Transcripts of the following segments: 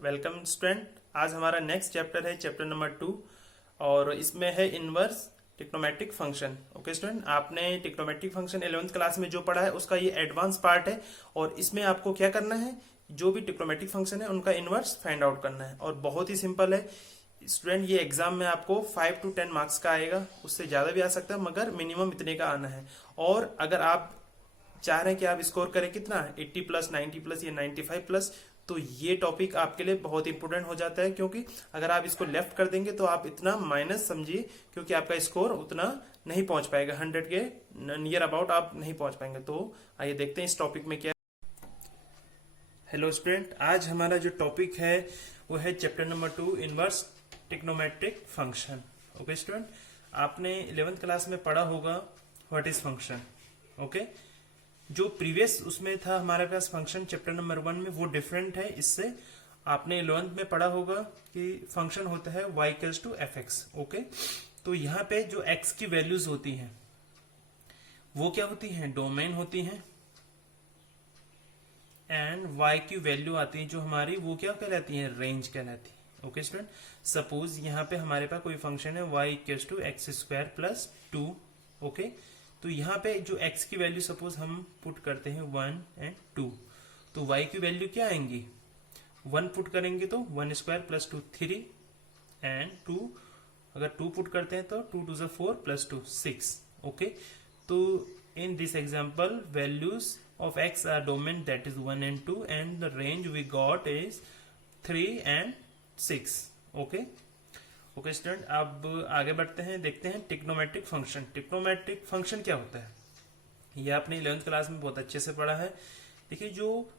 Welcome student. आज हमारा next chapter है चैप्टर नंबर 2 और इसमें है inverse trigonometric function. Okay student, आपने ट्रिग्नोमेट्रिक फंक्शन 11th क्लास में जो पढ़ा है उसका ये एडवांस पार्ट है और इसमें आपको क्या करना है, जो भी ट्रिग्नोमेट्रिक फंक्शन है उनका इनवर्स फाइंड आउट करना है और बहुत ही सिंपल है स्टूडेंट। ये एग्जाम में आपको 5 to 10 मार्क्स का आएगा, उससे ज़्यादा भी आ सकता है मगर मिनिमम इतने का आना है। और अगर आप चाह रहे हैं कि आप स्कोर करें कितना 80 प्लस 90 प्लस या 95 प्लस, तो ये टॉपिक आपके लिए बहुत इंपॉर्टेंट हो जाता है, क्योंकि अगर आप इसको लेफ्ट कर देंगे तो आप इतना माइनस समझिए, क्योंकि आपका स्कोर उतना नहीं पहुंच पाएगा, 100 के नियर अबाउट आप नहीं पहुंच पाएंगे। तो आइए देखते हैं इस टॉपिक में क्या। हेलो स्टूडेंट, आज हमारा जो टॉपिक है वो है chapter number 2 inverse trigonometric function. Okay student, आपने 11th क्लास में पढ़ा होगा व्हाट इज फंक्शन। ओके, जो प्रीवियस उसमें था हमारे पास फंक्शन चैप्टर नंबर 1 में, वो डिफरेंट है इससे। आपने 11th में पढ़ा होगा कि फंक्शन होता है y equals to f x. Okay, तो यहाँ पे जो x की वैल्यूज होती हैं वो क्या होती हैं, डोमेन होती हैं, एंड y की वैल्यू आती है जो हमारी, वो क्या कहलाती है, रेंज कहलाती है। ओके स्टूडेंट, सपोज यहाँ पे हमारे पास कोई फंक्शन है y equals to x square plus 2। Okay, तो यहाँ पे जो x की वैल्यू सपोज हम पुट करते हैं 1 एंड 2, तो y की वैल्यू क्या आएंगी, 1 पुट करेंगे तो 1 स्क्वायर प्लस 2 3 एंड 2, अगर 2 पुट करते हैं तो 2 2 4 प्लस 2 6। ओके, तो in this example values of x are domain that is 1 and 2 and the range we got is 3 and 6। Okay okay student, अब आगे बढ़ते हैं, देखते हैं ट्रिग्नोमेट्रिक फंक्शन। ट्रिग्नोमेट्रिक फंक्शन क्या होता है, ये आपने 11th क्लास में बहुत अच्छे से पढ़ा है। देखिए, जो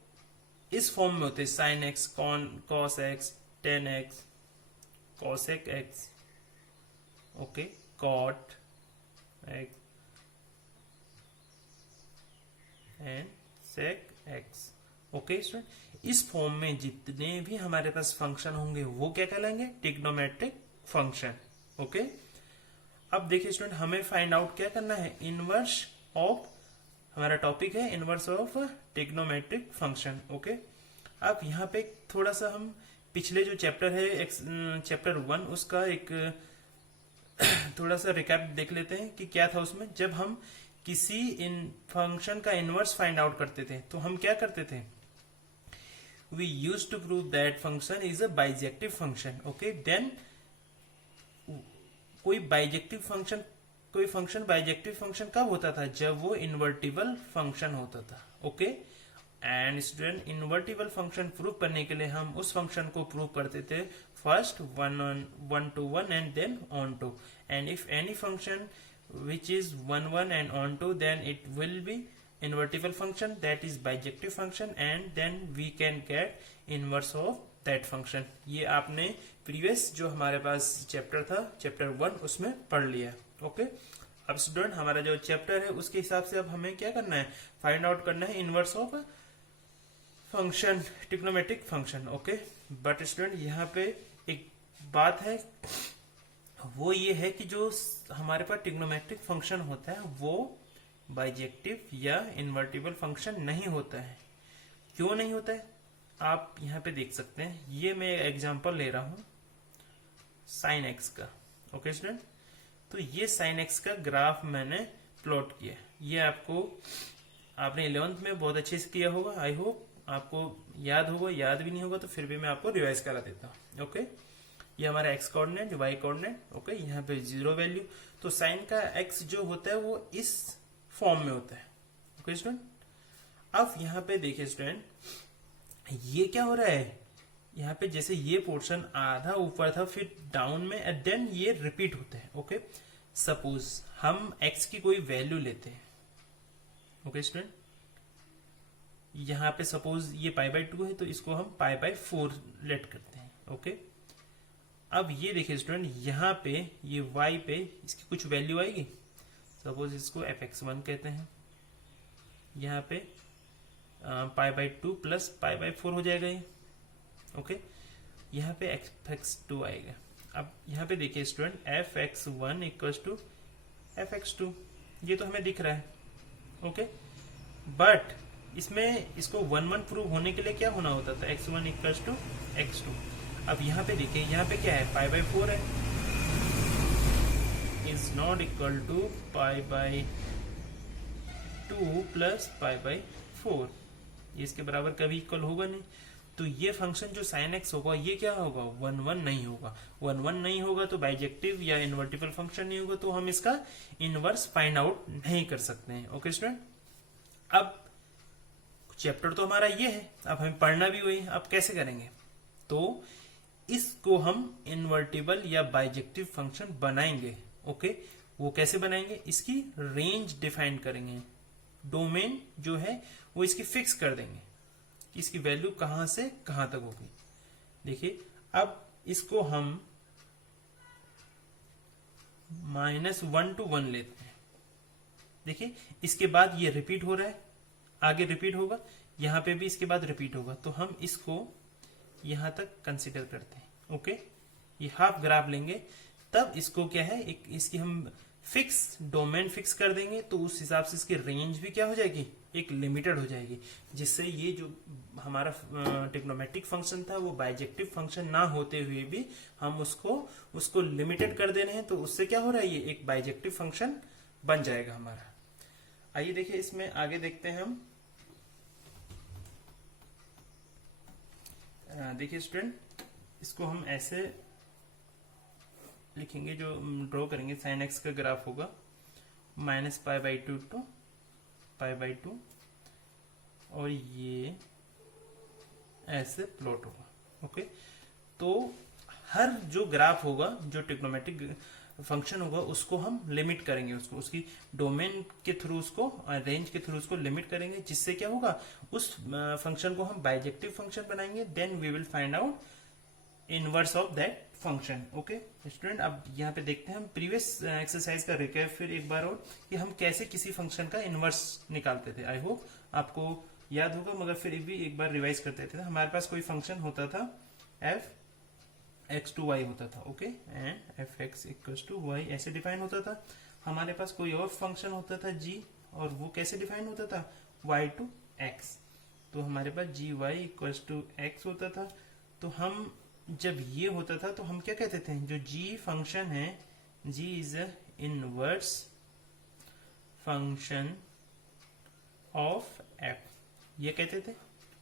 इस फॉर्म में होते हैं sine x, cos x, tan x, cosec x, okay, cot x and sec x. Okay student, इस फॉर्म में जितने भी हमारे पास फंक्शन होंगे वो क्या कहलाएंगे, ट्रिग्नोमेट्रिक फंक्शन। ओके, अब देखिए स्टूडेंट, हमें फाइंड आउट क्या करना है, इनवर्स ऑफ, हमारा टॉपिक है inverse of trigonometric function. Okay, अब यहाँ पे थोड़ा सा हम पिछले जो चैप्टर है चैप्टर 1 उसका एक थोड़ा सा रिकैप देख लेते हैं कि क्या था उसमें। जब हम किसी इन फंक्शन का इनवर्स फाइंड आउट करते थे तो हम क्या करते थे, we use to prove that function is a bijective function. Okay, then कोई फंक्शन बाइजेक्टिव फंक्शन कब होता था, जब वो इन्वर्टिबल फंक्शन होता था। Okay, and student, invertible function prove करने के लिए हम उस फंक्शन को प्रूव करते थे first 1 to 1 and then on to, and if any function which is 1 1 and on to, then it will be invertible function, that is bijective function, and then we can get inverse of that function। ये आपने previous जो हमारे पास chapter था chapter 1 उसमें पढ़ लिया। Okay, अब student हमारा जो चैप्टर है उसके हिसाब से अब हमें क्या करना है, फाइंड आउट करना है inverse of function, trigonometric function. Okay, but student यहाँ पे एक बात है, वो ये है कि जो हमारे पास ट्रिग्नोमेट्रिक फंक्शन होता है वो बाइजेक्टिव या इन्वर्टिबल फंक्शन नहीं होता है। क्यों नहीं होता है, आप यहाँ पे देख सकते हैं। ये मैं एग्जांपल ले रहा हूं साइन एक्स का। ओके स्टूडेंट, तो ये साइन एक्स का ग्राफ मैंने प्लॉट किया। ये आपने 11th में बहुत अच्छे से किया होगा, आई होप आपको याद होगा, याद भी नहीं होगा तो फिर भी मैं आपको रिवाइज करा देता हूँ। ओके, ये हमारा x coordinate, y coordinate. Okay, यहाँ पे 0 वैल्यू, तो साइन का एक्स जो होता है वो इस फॉर्म में होता है। ओके स्टूडेंट, अब यहाँ पे देखिए स्टूडेंट, ये क्या हो रहा है, यहाँ पे जैसे ये पोर्शन आधा ऊपर था फिर डाउन में, एंड देन ये रिपीट होता है। ओके, सपोज हम एक्स की कोई वैल्यू लेते हैं। ओके स्टूडेंट, यहाँ पे सपोज ये π/2 है तो इसको हम π/4 लेट करते हैं। ओके, अब ये देखिए स्टूडेंट, यहाँ पे ये y पे इसकी कुछ वैल्यू आएगी, सपोज इसको fx1 कहते हैं, यहाँ पे π/2 प्लस π/4 हो जाएगा ये। ओके, यहाँ पे fx2 आएगा। अब यहाँ पे देखिए student, fx1 equals to fx2, ये तो हमें दिख रहा है। ओके, बट इसमें इसको 1 1 प्रूव होने के लिए क्या होना होता था, x1 इक्वल्स टू x2। अब यहाँ पे देखिए, यहाँ पे क्या है, पाई बाई 4 है, is not equal to pi by 2 plus pi by 4, इसके बराबर कभी इक्वल होगा नहीं। तो ये फंक्शन जो sin x होगा ये क्या होगा, 1 1 नहीं होगा। 1 1 नहीं होगा तो बाइजेक्टिव या इन्वर्टिबल फंक्शन नहीं होगा, तो हम इसका इनवर्स फाइंड आउट नहीं कर सकते हैं। ओके स्टूडेंट, अब चैप्टर तो हमारा ये है, अब हमें पढ़ना भी वही, अब कैसे करेंगे, तो इसको हम इन्वर्टिबल या बाइजेक्टिव फंक्शन बनाएंगे। ओके, वो कैसे बनाएंगे, इसकी रेंज डिफाइन करेंगे, डोमेन जो है वो इसकी फिक्स कर देंगे, इसकी वैल्यू कहां से कहां तक होगी। देखिए, अब इसको हम -1 to 1 लेते हैं। देखिए, इसके बाद ये रिपीट हो रहा है, आगे रिपीट होगा, यहां पे भी इसके बाद रिपीट होगा, तो हम इसको यहां तक कंसीडर करते हैं। ओके, ये हाफ ग्राफ लेंगे, तब इसको क्या है, एक इसकी हम फिक्स डोमेन फिक्स कर देंगे, तो उस हिसाब से इसकी रेंज भी क्या हो जाएगी, एक लिमिटेड हो जाएगी, जिससे ये जो हमारा ट्रिग्नोमेट्रिक फंक्शन था वो बाइजेक्टिव फंक्शन ना होते हुए भी हम उसको लिमिटेड कर दे रहे हैं, तो उससे क्या हो रहा है, ये एक बाइजेक्टिव फंक्शन बन जाएगा हमारा। आइए देखिए, इसमें आगे देखते हैं हम। देखिए स्टूडेंट, इसको हम ऐसे लिखेंगे, जो ड्रॉ करेंगे, साइन एक्स का ग्राफ होगा -π/2 to π/2, और ये ऐसे प्लॉट होगा। ओके, तो हर जो ग्राफ होगा, जो ट्रिग्नोमेट्रिक फंक्शन होगा, उसको हम लिमिट करेंगे, उसकी डोमेन के थ्रू, उसको रेंज के थ्रू उसको लिमिट करेंगे, जिससे क्या होगा, उस फंक्शन को हम बाइजेक्टिव फंक्शन बनाएंगे, then we will find out inverse of that function. Okay student, अब यहाँ पे देखते हैं हम प्रीवियस एक्सरसाइज का रिकैप फिर एक बार और, कि हम कैसे किसी फंक्शन का इनवर्स निकालते थे। आई होप आपको याद होगा, मगर फिर भी एक बार रिवाइज करते थे। हमारे पास कोई फंक्शन होता था, f(x(y) होता था। ओके, एंड f(x)(y) ऐसे डिफाइन होता था। हमारे पास कोई और फंक्शन होता था g, और वो कैसे डिफाइन होता था, y(x). तो हमारे पास gy(x) होता था। तो हम जब ये होता था तो हम क्या कहते थे, जो g फंक्शन है, g is a inverse function of f, ये कहते थे।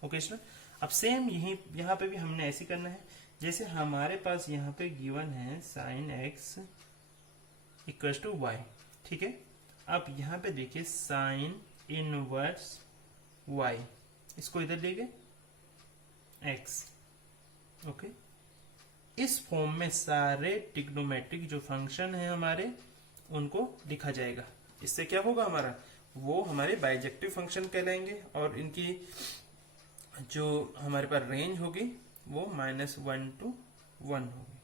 ओके स्टूडेंट, अब सेम यहाँ पे भी हमने ऐसे करना है, जैसे हमारे पास यहाँ पे गिवन है sin x equals to y, ठीक है। अब यहाँ पे देखिए sin इनवर्स y, इसको इधर ले गए x। ओके, इस फॉर्म में सारे ट्रिग्नोमेट्रिक जो फंक्शन है हमारे, उनको लिखा जाएगा। इससे क्या होगा, हमारा वो हमारे बाइजेक्टिव फंक्शन कहलाएंगे, और इनकी जो हमारे पास रेंज होगी वो -1 to 1 होगी।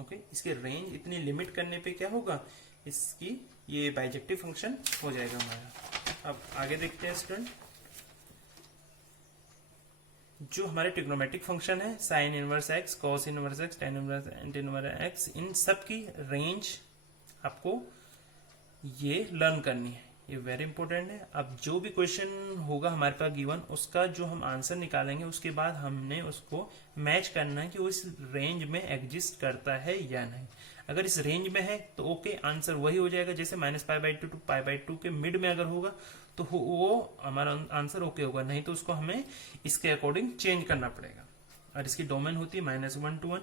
ओके, इसकी रेंज इतनी लिमिट करने पे क्या होगा, इसकी ये बाइजेक्टिव फंक्शन हो जाएगा हमारा। अब आगे देखते हैं स्टूडेंट, जो हमारे ट्रिग्नोमेट्रिक फंक्शन है, sine inverse x, cos inverse x, tan inverse and inverse x, इन सब की रेंज आपको ये लर्न करनी है, ये वेरी इंपॉर्टेंट है। अब जो भी क्वेश्चन होगा हमारे पास गिवन, उसका जो हम आंसर निकालेंगे, उसके बाद हमने उसको मैच करना है कि वो इस रेंज में एग्जिस्ट करता है या नहीं। अगर इस रेंज में है तो ओके, आंसर वही हो जाएगा, जैसे -π/2 to π/2 के मिड में अगर होगा तो वो हमारा आंसर ओके होगा, नहीं तो उसको हमें इसके अकॉर्डिंग चेंज करना पड़ेगा। और इसकी डोमेन होती है -1 to 1।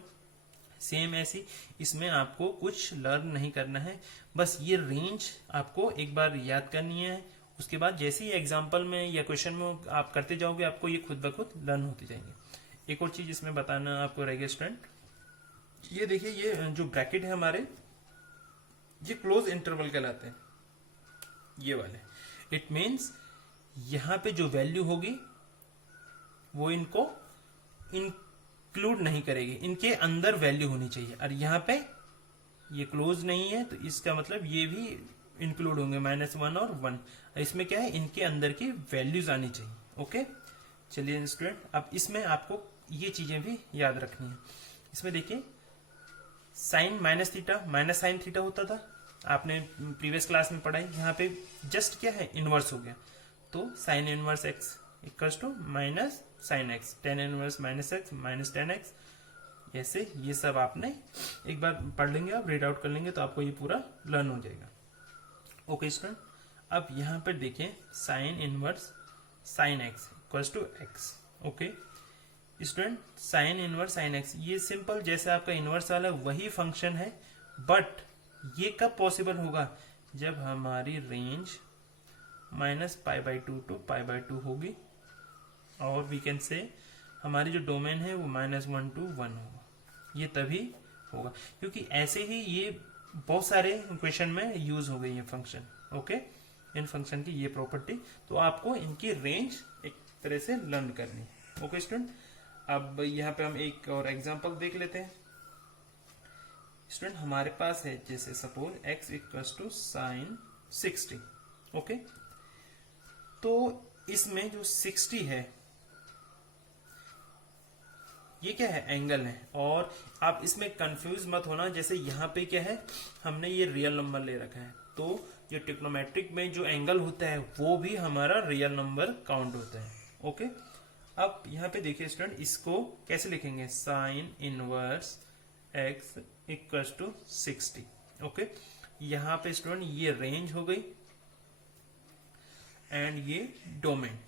सेम ऐसी इसमें आपको कुछ लर्न नहीं करना है, बस ये रेंज आपको एक बार याद करनी है। उसके बाद जैसे ही एग्जाम्पल में या क्वेश्चन में आप करते जाओगे, आपको ये खुद ब खुद लर्न होती जाएंगे। एक और चीज इसमें बताना आपको रहेगा स्टूडेंट, ये देखिए, ये जो ब्रैकेट है हमारे, ये क्लोज इंटरवल कहलाते हैं, ये वाले। इट मीन्स यहां पे जो वैल्यू होगी वो इनको इंक्लूड नहीं करेगी, इनके अंदर वैल्यू होनी चाहिए। और यहाँ पे ये क्लोज नहीं है, तो इसका मतलब ये भी इंक्लूड होंगे, -1 और 1। इसमें क्या है, इनके अंदर की वैल्यूज आनी चाहिए। ओके, चलिए स्टूडेंट, अब इसमें आपको ये चीजें भी याद रखनी है। इसमें देखिए, sine minus theta minus sine theta होता था, आपने प्रीवियस क्लास में पढ़ा है। यहाँ पे जस्ट क्या है, इनवर्स हो गया। तो sine inverse x equals to minus sine x, tan inverse minus x minus tan x. ऐसे ये सब आपने एक बार पढ़ लेंगे, आप रीड आउट कर लेंगे तो आपको ये पूरा लर्न हो जाएगा। ओके स्टूडेंट, अब यहाँ पर देखें sine inverse sine x equals to x. Okay student, sine inverse sine x ये सिंपल जैसे आपका इनवर्स वाला वही फंक्शन है, बट ये कब पॉसिबल होगा, जब हमारी range minus pi by two to pi by two होगी, और वी कैन से हमारी जो डोमेन है वो माइनस वन टू वन होगा, ये तभी होगा। क्योंकि ऐसे ही ये बहुत सारे इक्वेशन में यूज हो गई है फंक्शन। ओके, इन फंक्शन की ये प्रॉपर्टी, तो आपको इनकी रेंज एक तरह से लर्न करनी है। ओके स्टूडेंट, अब यहाँ पे हम एक और एग्जांपल देख लेते हैं। स्टूडेंट, हमारे पास है जैसे suppose x equals to sine 60। Okay, तो इसमें जो 60 है ये क्या है, एंगल है। और आप इसमें कंफ्यूज मत होना, जैसे यहाँ पे क्या है, हमने ये रियल नंबर ले रखा है, तो जो ट्रिग्नोमेट्रिक में जो एंगल होता है वो भी हमारा रियल नंबर काउंट होता है। ओके, अब यहाँ पे देखिए स्टूडेंट, इसको कैसे लिखेंगे, sine inverse x equals to 60। Okay, यहाँ पे स्टूडेंट ये रेंज हो गई एंड ये डोमेन।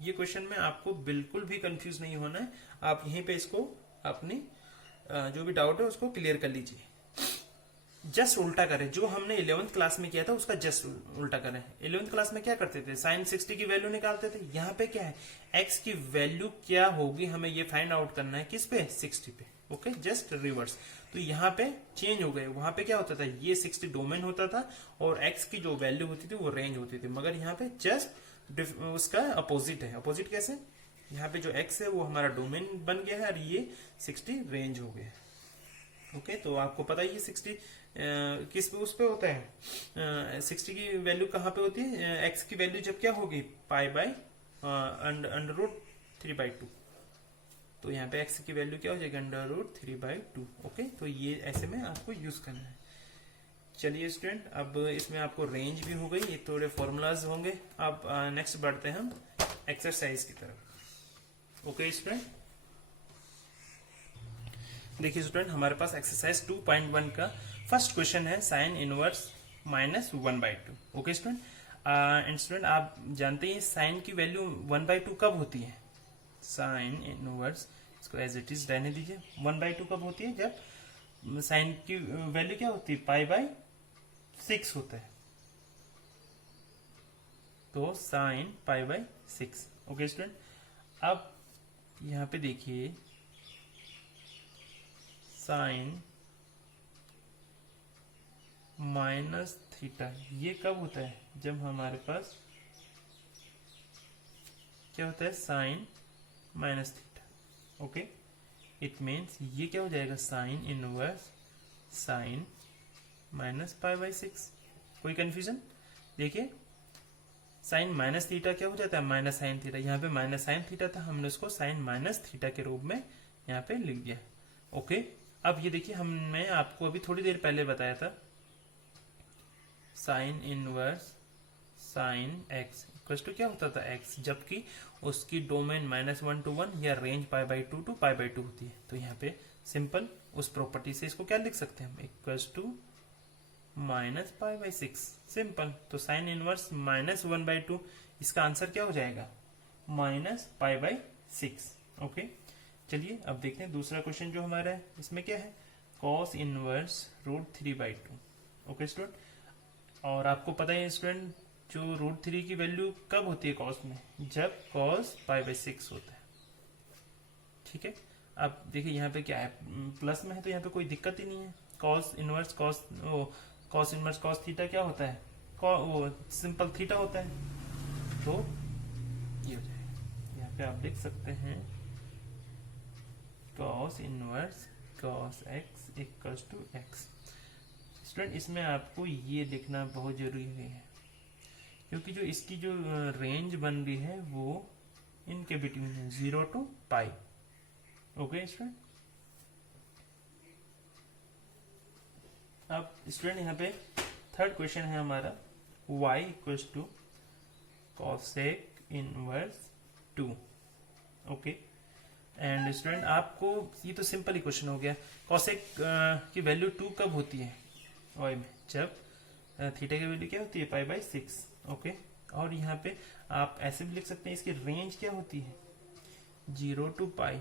ये क्वेश्चन में आपको बिल्कुल भी कंफ्यूज नहीं होना है, आप यहीं पे इसको अपनी जो भी डाउट है उसको क्लियर कर लीजिए। जस्ट उल्टा करें, जो हमने 11th क्लास में किया था उसका जस्ट उल्टा करें। 11th क्लास में क्या करते थे, साइन 60 की वैल्यू निकालते थे। यहाँ पे क्या है, एक्स की वैल्यू क्या होगी हमें ये फाइंड आउट करना है, किस पे, 60 पे। Okay, just reverse. तो यहाँ पे चेंज हो गए, वहां पे क्या होता था, ये 60 डोमेन होता था और एक्स की जो वैल्यू होती थी वो रेंज होती थी, मगर यहाँ पे जस्ट उसका अपोजिट है। अपोजिट कैसे, यहाँ पे जो एक्स है वो हमारा डोमेन बन गया है और ये 60 रेंज हो गया है। ओके, तो आपको पता ही है 60 किस पे उस पे होता है, 60 की वैल्यू कहाँ पे होती है, एक्स की वैल्यू जब क्या होगी, पाई बाई अंडर रूट 3/2। तो यहाँ पे एक्स की वैल्यू क्या हो जाएगी, अंडर रूट 3/2। ओके, तो ये ऐसे में आपको यूज करना है। चलिए स्टूडेंट, अब इसमें आपको रेंज भी हो गई, ये थोड़े फॉर्मूलाज होंगे। अब नेक्स्ट बढ़ते हैं हम एक्सरसाइज की तरफ। ओके स्टूडेंट, देखिए स्टूडेंट, हमारे पास एक्सरसाइज 2.1 का फर्स्ट क्वेश्चन है, sine inverse minus 1/2। Okay student, and student आप जानते हैं साइन की वैल्यू 1/2 कब होती है, साइन इनवर्स, इसको एज इट इज रहने दीजिए, 1/2 कब होती है, जब साइन की वैल्यू क्या होती है, π/6 होता है। तो साइन π/6। ओके स्टूडेंट, अब यहां पे देखिए साइन माइनस थीटा, ये कब होता है, जब हमारे पास क्या होता है, sine minus theta. Okay, it means ये क्या हो जाएगा, साइन इनवर्स साइन माइनस π/6। कोई कंफ्यूजन, देखिए साइन माइनस थीटा क्या हो जाता है, माइनस साइन थीटा। यहाँ पे माइनस साइन थीटा था, हमने उसको साइन माइनस थीटा के रूप में यहाँ पे लिख दिया। ओके, अब ये देखिए, हमने आपको अभी थोड़ी देर पहले बताया था sine inverse sine x equal to क्या होता था, एक्स, जबकि उसकी डोमेन -1 to 1 या रेंज π/2 to π/2 होती है। तो यहाँ पे सिंपल उस प्रॉपर्टी से इसको क्या लिख सकते हैं हम, इक्वल्स टू -π/6। सिंपल, तो साइन इनवर्स -1/2, इसका आंसर क्या हो जाएगा, -π/6। ओके, चलिए अब देखते हैं दूसरा क्वेश्चन जो हमारा है, इसमें क्या है, कॉस इनवर्स √3/2। ओके स्टूडेंट, और आपको पता है स्टूडेंट, जो √3 की वैल्यू कब होती है कॉस में, जब कॉस π/6 होता है। ठीक है, अब देखिए यहाँ पे क्या है, प्लस में है तो यहाँ पे कोई दिक्कत ही नहीं है। Cos inverse cos inverse cos theta क्या होता है, वो सिंपल थीटा होता है, तो ये हो जाएगा। यहाँ पे आप देख सकते हैं cos inverse cos x equals to x. Student, इसमें आपको ये देखना बहुत जरूरी है, क्योंकि जो इसकी जो रेंज बन रही है वो इनके बिटवीन है 0 to π। ओके स्टूडेंट, अब स्टूडेंट यहाँ पे थर्ड क्वेश्चन है हमारा, y equals to cosec inverse 2। Okay, and student आपको ये तो सिंपल ही क्वेश्चन हो गया। कॉसेक की वैल्यू 2 कब होती है वाई में? जब थीटा की वैल्यू क्या होती है? Pi by 6। ओके, और यहाँ पे आप ऐसे भी लिख सकते हैं, इसकी रेंज क्या होती है? 0 टू पाई।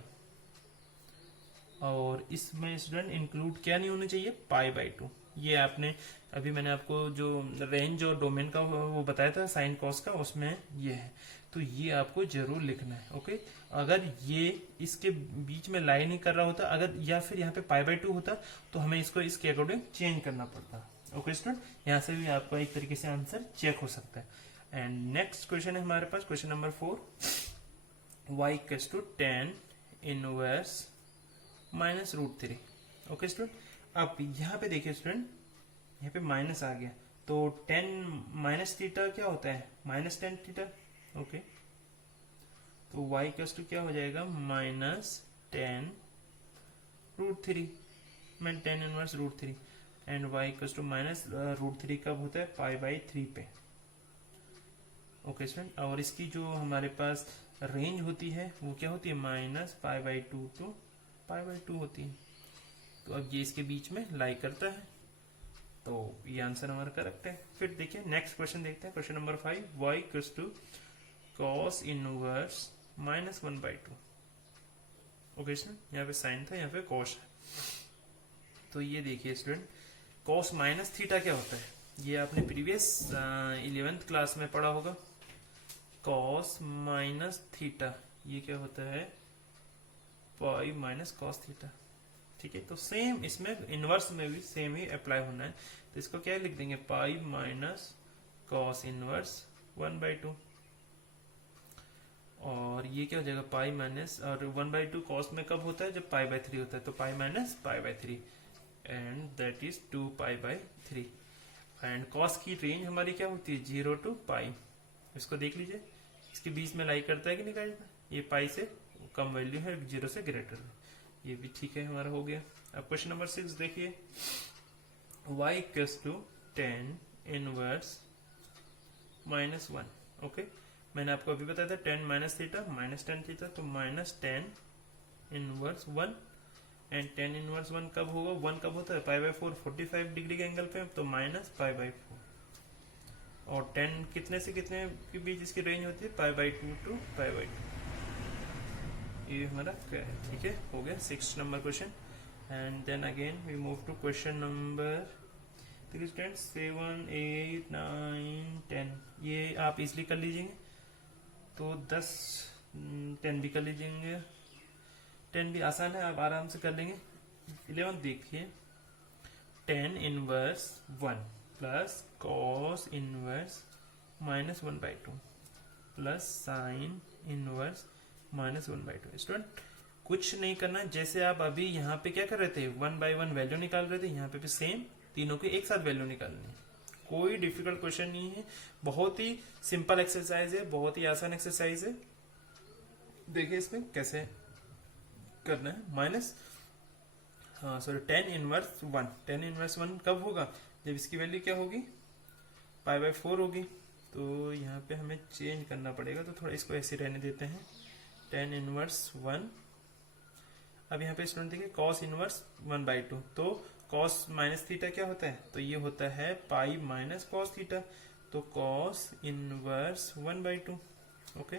और इसमें स्टूडेंट इंक्लूड क्या नहीं होना चाहिए? पाई बाई 2। ये आपने अभी मैंने आपको जो रेंज और डोमेन का वो बताया था साइन कॉस का, उसमें ये है, तो ये आपको जरूर लिखना है। ओके, अगर ये इसके बीच में लाई नहीं कर रहा होता, अगर या फिर यहाँ पे पाई बाई 2 होता, तो हमें इसको इसके अकॉर्डिंग चेंज करना पड़ता। ओके स्टूडेंट, यहाँ से भी आपका एक तरीके से आंसर चेक हो सकता है। एंड नेक्स्ट क्वेश्चन है हमारे पास, question number 4, y equals to 10 inverse minus root 3। Okay student, अब यहाँ पे देखिए स्टूडेंट, यहाँ पे माइनस आ गया, तो 10 माइनस थीटा क्या होता है? Minus 10 theta. ओके, तो y इक्वल्स टू क्या हो जाएगा? माइनस 10 रूट 3 में 10 inverse root 3, and y equals to minus root 3 कब होता है? पाई बाई 3 पे। ओके स्टूडेंट, और इसकी जो हमारे पास रेंज होती है वो क्या होती है? Minus pi by 2 to pi by 2 होती है। तो अब ये इसके बीच में लाई करता है, तो ये आंसर हमारा करेक्ट है। फिर देखिए नेक्स्ट क्वेश्चन देखते हैं, question number 5, y equals to cos inverse minus 1 by 2। Okay student, यहाँ पे साइन था, यहाँ पे कॉस है। तो ये देखिए स्टूडेंट, कॉस माइनस थीटा क्या होता है? ये आपने प्रीवियस 11th क्लास में पढ़ा होगा। कॉस माइनस थीटा ये क्या होता है? Pi minus cos theta. ठीक है, तो सेम इसमें इनवर्स में भी सेम ही अप्लाई होना है, तो इसको क्या लिख देंगे? पाई माइनस कॉस इनवर्स 1 बाई 2, और ये क्या हो जाएगा? पाई माइनस, और 1 बाई 2 कॉस में कब होता है? जब पाई बाई 3 होता है, तो pi minus pi by 3, and that is 2 pi by 3। And cos की रेंज हमारी क्या होती है? 0 टू पाई। इसको देख लीजिए, इसके बीच में लाई करता है कि नहीं करता? ये पाई से कम वैल्यू है, 0 से ग्रेटर है, ये भी ठीक है, हमारा हो गया। अब क्वेश्चन नंबर 6 देखिए, y equals to 10 inverse minus 1। Okay, मैंने आपको अभी बताया था 10 माइनस थीटा माइनस 10 थीटा, तो माइनस 10 इनवर्स 1, एंड 10 इनवर्स 1 कब होगा? 1 कब होता है? पाई बाई 4 45 डिग्री के एंगल पे, तो माइनस पाई बाई 4, और 10 कितने से कितने के बीच इसकी रेंज होती है? Pi by 2 to pi by 2। ये हमारा क्या है? ठीक है, हो गया 6 number question. And then again we move to question number 7, 8, 9, 10। ये आप इजिली कर लीजिएंगे, तो 10 10 भी कर लीजिएंगे, 10 भी आसान है, आप आराम से कर लेंगे। 11 देखिए, 10 inverse 1 plus cos inverse minus 1 by 2 plus sine inverse minus 1 by 2। Student कुछ नहीं करना, जैसे आप अभी यहाँ पे क्या कर रहे थे? 1 बाई 1 वैल्यू निकाल रहे थे, यहाँ पे भी सेम तीनों के एक साथ वैल्यू निकालनी है। कोई डिफिकल्ट क्वेश्चन नहीं है, बहुत ही सिंपल एक्सरसाइज है, बहुत ही आसान एक्सरसाइज है। देखिए इसमें कैसे करना है। माइनस 10 इनवर्स 1, 10 इनवर्स 1 कब होगा? जब इसकी वैल्यू क्या होगी? पाई बाई 4 होगी, तो यहाँ पे हमें चेंज करना पड़ेगा, तो थोड़ा इसको ऐसे रहने देते हैं। 10 इनवर्स 1, अब यहाँ पे स्टूडेंट देखिए कॉस इनवर्स 1 बाई 2, तो कॉस माइनस थीटा क्या होता है? तो ये होता है पाई माइनस कॉस थीटा, तो cos inverse 1 by 2। Okay,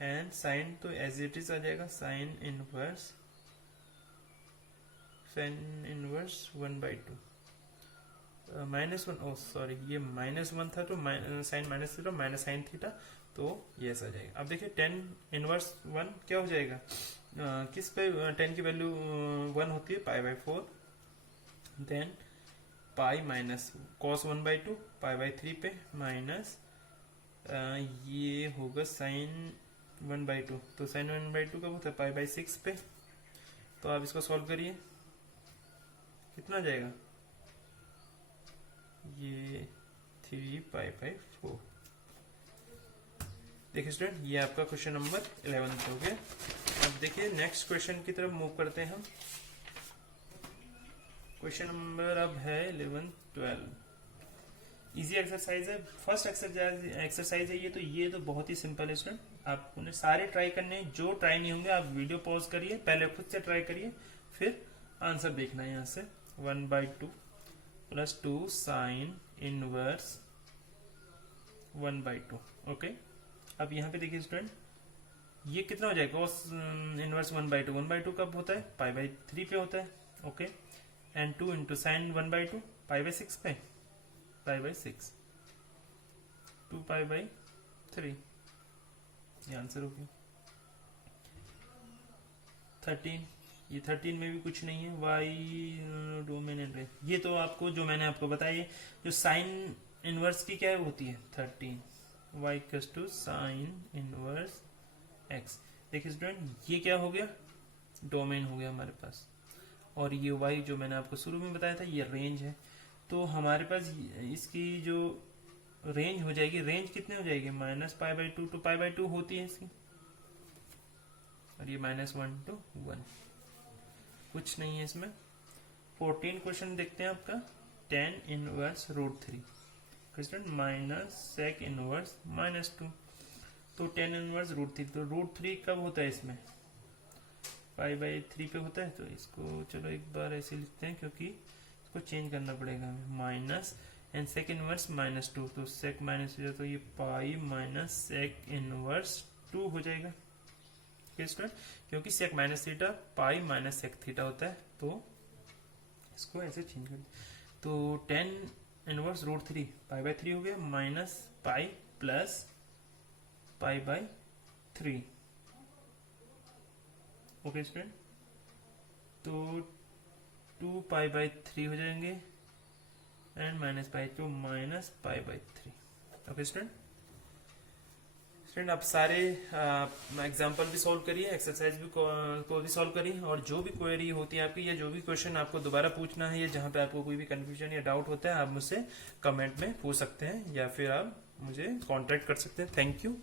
and sine तो एज इट इज आ जाएगा, sine inverse 1 by 2 minus 1, oh sorry ये माइनस 1 था, तो sine minus theta minus sine theta, तो ये ऐसा जाएगा। अब देखिए 10 इनवर्स 1 क्या हो जाएगा? किस पे 10 की वैल्यू 1 होती है? Pi by 4, then pi minus cos 1 by 2 pi by 3 पे, माइनस ये होगा साइन 1 बाई 2, तो साइन 1 बाई 2 कब होता है? पाई बाई 6 पे। तो आप इसको सॉल्व करिए, कितना जाएगा? ये 3 पाई बाई 4। देखिए स्टूडेंट, ये आपका क्वेश्चन नंबर 11 हो गया। अब देखिए नेक्स्ट क्वेश्चन की तरफ मूव करते हैं हम। क्वेश्चन नंबर अब है 11, 12। इजी एक्सरसाइज है, फर्स्ट एक्सरसाइज है ये, तो ये तो बहुत ही सिंपल है स्टूडेंट, आपने सारे ट्राई करने हैं। जो ट्राई नहीं होंगे आप वीडियो पॉज करिए, पहले खुद से ट्राई करिए, फिर आंसर देखना है यहाँ से। 1/2 प्लस 2 साइन इनवर्स 1/2। ओके, अब यहाँ पे देखिए स्टूडेंट, ये कितना हो जाएगा cos इनवर्स 1/2, 1/2 कब होता है, π/3 पे होता है। ओके, एंड 2 इंटू साइन 1/2 π/6 पे, π/6 2 π/3, ये आंसर हो गया। 13, ये 13 में भी कुछ नहीं है, y डोमेन एंड रेंज, ये तो आपको जो मैंने आपको बताया, जो साइन इनवर्स की क्या होती है 13, y equals to sine inverse x। देखिए स्टूडेंट, ये क्या हो गया, डोमेन हो गया हमारे पास, और ये y जो मैंने आपको शुरू में बताया था ये रेंज है। तो हमारे पास इसकी जो रेंज हो जाएगी, रेंज कितनी हो जाएगी, -π/2 टू π/2 होती है इसकी, और ये -1 to 1, कुछ नहीं है इसमें। 14 क्वेश्चन देखते हैं आपका, tan inverse √3 question minus sec inverse -2, तो tan इनवर्स √3, तो √3 कब होता है इसमें, π/3 पे होता है। तो इसको चलो एक बार ऐसे लिखते हैं, क्योंकि इसको चेंज करना पड़ेगा हमें, माइनस एंड sec इनवर्स -2, तो sec माइनस हो जाए तो ये पाई माइनस sec इनवर्स 2 हो जाएगा, क्योंकि sec minus theta pi minus sec theta होता है, तो इसको ऐसे चेंज कर, तो tan इनवर्स √3 π/3 हो गया, minus pi plus π/3। Okay student, तो 2 π/3 हो जाएंगे, एंड माइनस पाई तो माइनस π/3। ओके स्टूडेंट, आप सारे एग्जाम्पल भी सॉल्व करिए, एक्सरसाइज भी को भी सॉल्व करिए, और जो भी क्वेरी होती है आपकी, या जो भी क्वेश्चन आपको दोबारा पूछना है, या जहाँ पे आपको कोई भी कंफ्यूजन या डाउट होता है, आप मुझसे कमेंट में पूछ सकते हैं, या फिर आप मुझे कांटेक्ट कर सकते हैं। Thank you.